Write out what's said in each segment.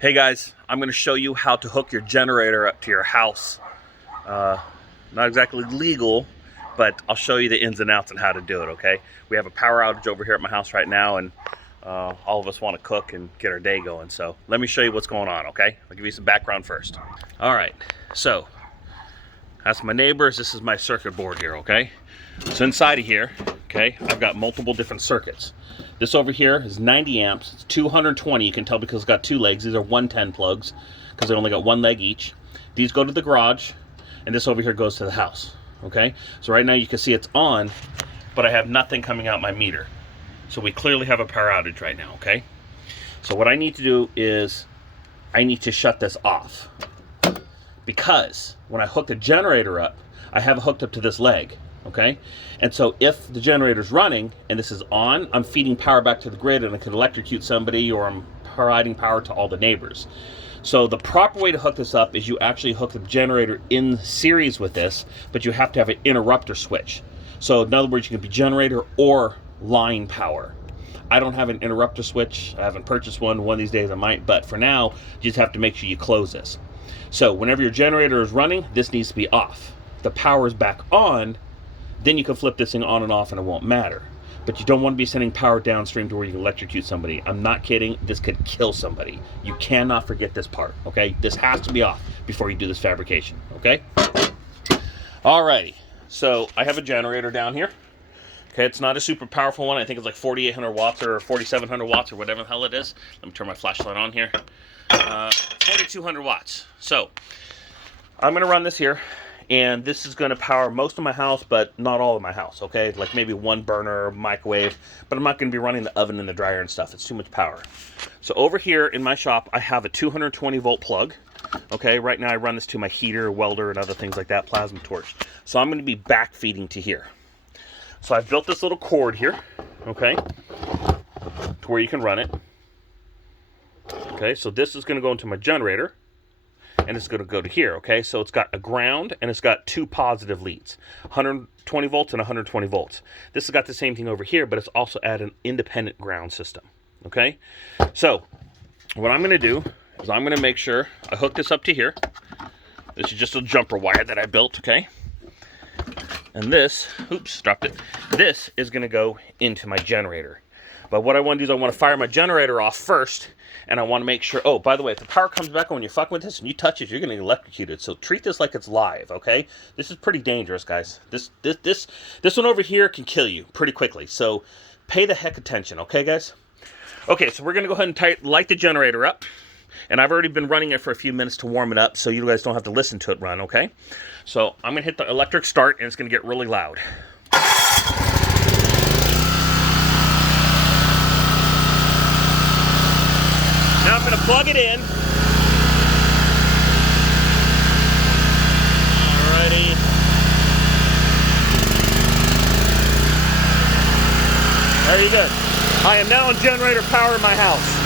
Hey guys, I'm going to show you how to hook your generator up to your house. Not exactly legal, but I'll show you the ins and outs and how to do it, okay? We have a power outage over here at my house right now, and all of us want to cook and get our day going. So let me show you what's going on, okay? I'll give you some background first. All right, so that's my neighbors. This is my circuit board here, okay? So inside of here, okay, I've got multiple different circuits. This over here is 90 amps. It's 220, you can tell because it's got two legs. These are 110 plugs because they only got one leg each. These go to the garage, and this over here goes to the house, okay? So right now you can see it's on, but I have nothing coming out my meter. So we clearly have a power outage right now, okay? So what I need to do is I need to shut this off, because when I hook the generator up, I have it hooked up to this leg, okay? And so if the generator's running and this is on, I'm feeding power back to the grid and I could electrocute somebody, or I'm providing power to all the neighbors. So the proper way to hook this up is you actually hook the generator in series with this, but you have to have an interrupter switch. So in other words, you can be generator or line power. I don't have an interrupter switch. I haven't purchased one. One of these days I might, but for now, you just have to make sure you close this. So whenever your generator is running, this needs to be off. If the power is back on, then you can flip this thing on and off and it won't matter. But you don't want to be sending power downstream to where you can electrocute somebody. I'm not kidding. This could kill somebody. You cannot forget this part, okay? This has to be off before you do this fabrication, okay? Alrighty. So I have a generator down here. Okay, it's not a super powerful one. I think it's like 4,800 watts or 4,700 watts or whatever the hell it is. Let me turn my flashlight on here. 4,200 watts. So I'm going to run this here. And this is going to power most of my house, but not all of my house, okay? Like maybe one burner, microwave, but I'm not going to be running the oven and the dryer and stuff. It's too much power. So over here in my shop, I have a 220 volt plug, okay? Right now I run this to my heater, welder, and other things like that, plasma torch. So I'm going to be back feeding to here. So I've built this little cord here, okay, to where you can run it. Okay, so this is going to go into my generator. And it's going to go to here, okay? So it's got a ground and it's got two positive leads, 120 volts and 120 volts. This has got the same thing over here, but it's also at an independent ground system, okay? So what I'm going to do is I'm going to make sure I hook this up to here. This is just a jumper wire that I built, okay? And this, oops, dropped it. This is going to go into my generator. But what I want to do is I want to fire my generator off first, and I want to make sure, oh, by the way, if the power comes back on when you're fucking with this and you touch it, you're going to get electrocuted. So treat this like it's live, okay? This is pretty dangerous, guys. This one over here can kill you pretty quickly. So pay the heck attention, okay, guys? Okay, so we're going to go ahead and light the generator up. And I've already been running it for a few minutes to warm it up, so you guys don't have to listen to it run, okay? So I'm going to hit the electric start, and it's going to get really loud. Now I'm going to plug it in. Alrighty. There you go. I am now on generator power in my house.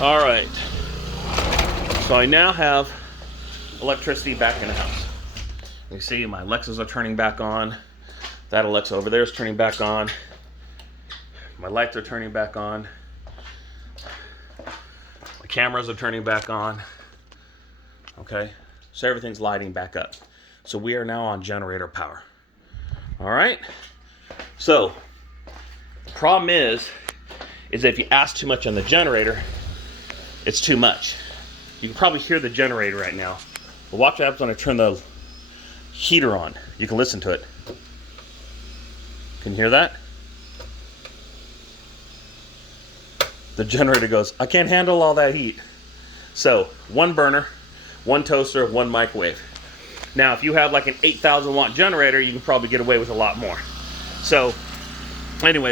Alright. So I now have electricity back in the house. You see my Alexas are turning back on. That Alexa over there is turning back on. My lights are turning back on. My cameras are turning back on. Okay, so everything's lighting back up. So we are now on generator power. All right. So the problem is if you ask too much on the generator, it's too much. You can probably hear the generator right now. But watch what happens when I turn the heater on. You can listen to it. Can you hear that? The generator goes, I can't handle all that heat. So, one burner, one toaster, one microwave. Now, if you have like an 8,000 watt generator, you can probably get away with a lot more. So, anyway.